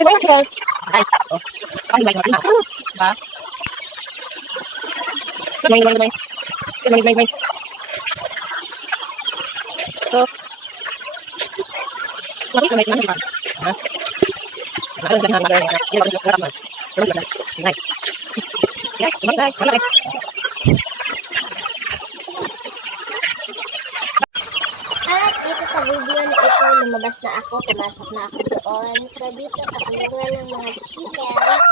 Guys, oh. Ang hibay mo. Diba? Gamay. Gamay. So, gamay sila diba? Ha? Guys, guys. At dito sa video na ito, lumabas na ako, pumasok na ako doon. So dito sa kulungan ng mga chickens,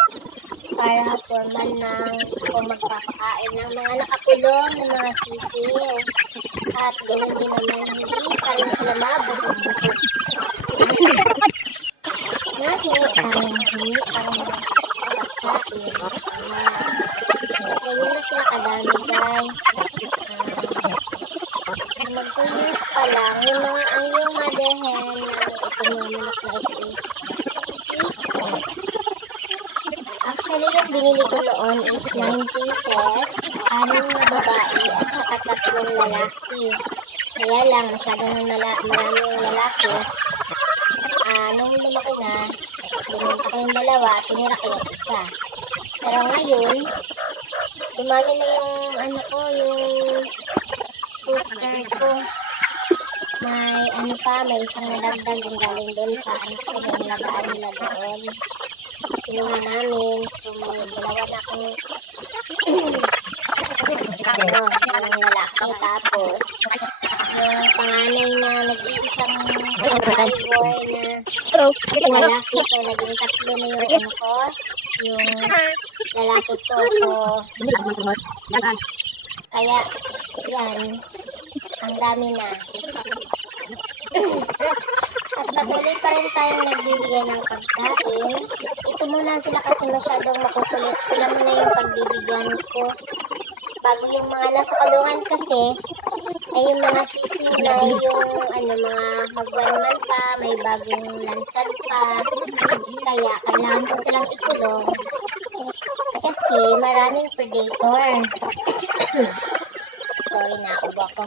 para formal na ako magpapakain ng mga nakakulong ng mga sisiw. At ganoon din naman, hindi pa rin sila mabusog-busog. Hingi pa rin pagkain. Ganyan na sila kadami, guys. Mag-2 years pa lang, yung mother hen ng itong mga manok na ito is 6. Actually, yung binili ko noon is 9 pieces, 6 na babae at saka 3 lalaki. Kaya lang, masyadong marami yung lalaki. Nung lumaki na, binunta ko yung 2, tinira ko yung 1. Pero ngayon, dumami na yung yung booster ko. May isang nadagdag yung galing doon sa ko, yung lagaan nila doon. Kinuha namin, so may 2 na akong yung lalaki. Tapos, yung panganay na nag-iisang survivor na lalaki, so naging 3 na yung yung lalaki ko. So, kaya, yan, ang dami na. At patuloy pa rin tayong nagbibigay ng pagkain. Ito muna sila kasi masyadong makukulit. Sila muna yung pagbibigyan ko. Bago yung mga nasa kulungan kasi, ay yung mga sisiw na yung mga mag-1 month pa, may bagong lansad pa. Kaya kailangan ko silang ikulong. Kasi maraming predator. Sorry, naubo ako.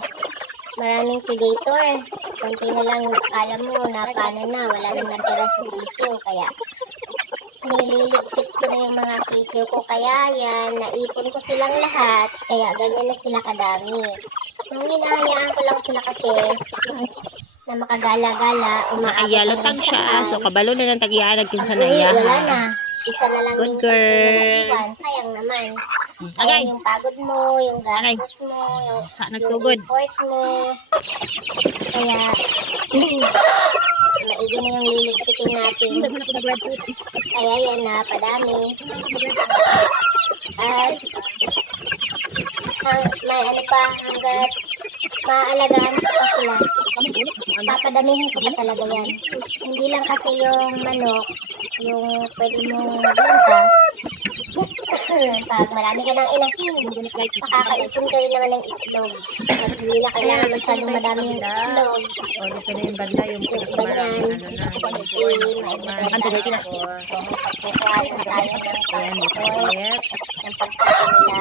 Maraming predator. Konti na lang, alam mo na paano na, wala nang natira sa sisiw. Kaya nililigpit ko na yung mga sisiw ko. Kaya yan, naipon ko silang lahat. Kaya ganyan na sila kadami. Nung hinahayaan ko lang sila kasi na makagala-gala, Ayalatag siya. So, kabalo na ng tag-ianag kinsa na iya. Wala na. Isa na lang Good yung sisiw na girl. naiwan. Sayang naman. Sayang yung pagod mo, yung gastos mo, yung effort mo. Kaya, maigi na yung liligpitin natin. Kaya yan na, padami. At, may hanggat maaalagaan ko pa sila. Papadamihin ko pa talaga yan. Hindi lang kasi yung manok, yung pwede mong magbenta. Pag marami ka ng inahin, makakaipon ka rin naman ng itlog. At hindi na kailangan masyadong madami yung itlog. O, dito na yung banda, yung Ganyan, maibigay natin. So, magkukuha na tayo ng transport, ng pagkain nila.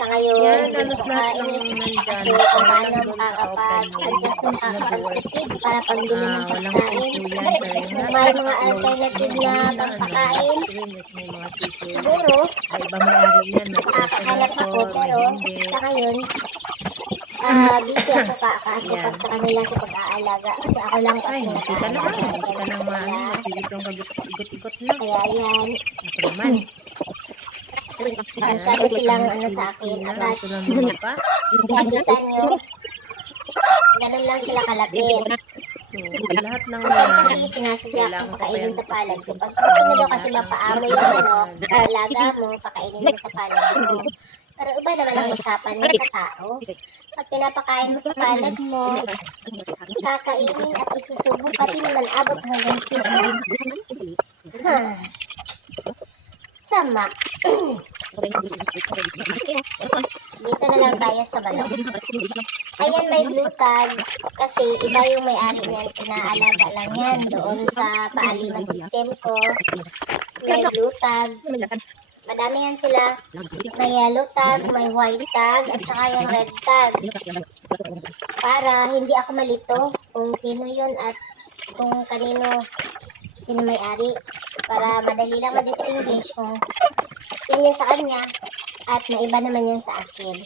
Sa ngayon, gusto ka inis kasi kung paano makakapag-adjust ng makakapag-tipid para pagbili ng pagkain. May mga alternative na pagpakain. Siguro, kakahanap ako, pero sa ngayon, busy ako kaakapag sa kanila sa pag-aalaga. Kasi ako lang kasi nag-aalaga. Kaya yan. Masyado silang sa akin, attach. Kaya kita nyo, ganun lang sila kalapit. Lahat ng Kasi sinasadya ko pakainin sa palad. So, pag gusto mo daw kasi mapaamo yung manok, alaga mo, pakainin mo sa palad mo. Pero iba naman ang usapan mo sa tao. Pag pinapakain mo sa palad mo, kakainin at isusubo, pati naman abot hanggang sino. Sama. Dito na lang tayo sa manok. Ayan, may blue tag. Kasi iba yung may-ari niyan. Pinaalaga lang yan doon sa paalima system ko. May blue tag. Madami yan sila. May yellow tag, may white tag, at saka yung red tag. Para hindi ako malito kung sino yun at kung kanino sino may-ari para madali lang ma-distinguish kung yan yan sa kanya at maiba naman yan sa akin.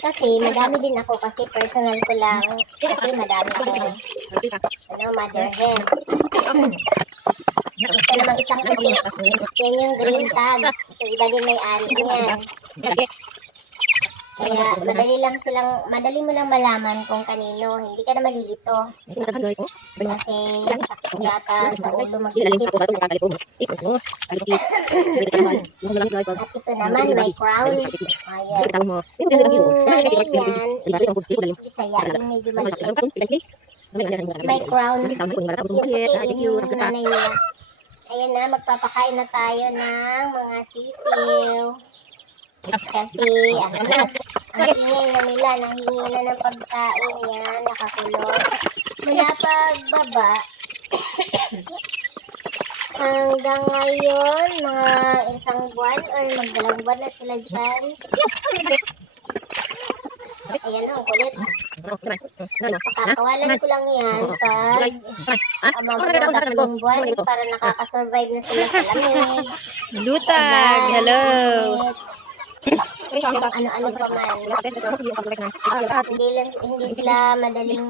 Kasi madami din ako kasi personal ko lang kasi madami ako mother hen. Ito namang isang puti. Yan yung green tag. So iba din may-ari niyan. Kaya madali mo lang malaman kung kanino, hindi ka na malilito. Kasi sakit yata sa ulo mag-isip. At ito naman, may crown. Ayan. Yung nanay niyan is Bisaya, yung medyo maliit. May crown. Yung puti, yung nanay niya. Ayan na, magpapakain na tayo ng mga sisiw. Kasi, ang ingay na nila, nanghingi na ng pagkain yan, nakakulong. Mula pagbaba, hanggang ngayon, mga isang buwan or magdalang buwan na sila dyan. Ayan o, kulit. Pakakawalan ko lang yan pag mga tatlong buwan para nakakasurvive na sila sa lamig. Lutag, hello. Kung ano-ano pa man. Hindi sila madaling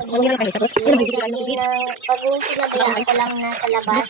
kasi pag sinabayaan ko lang nasa labas,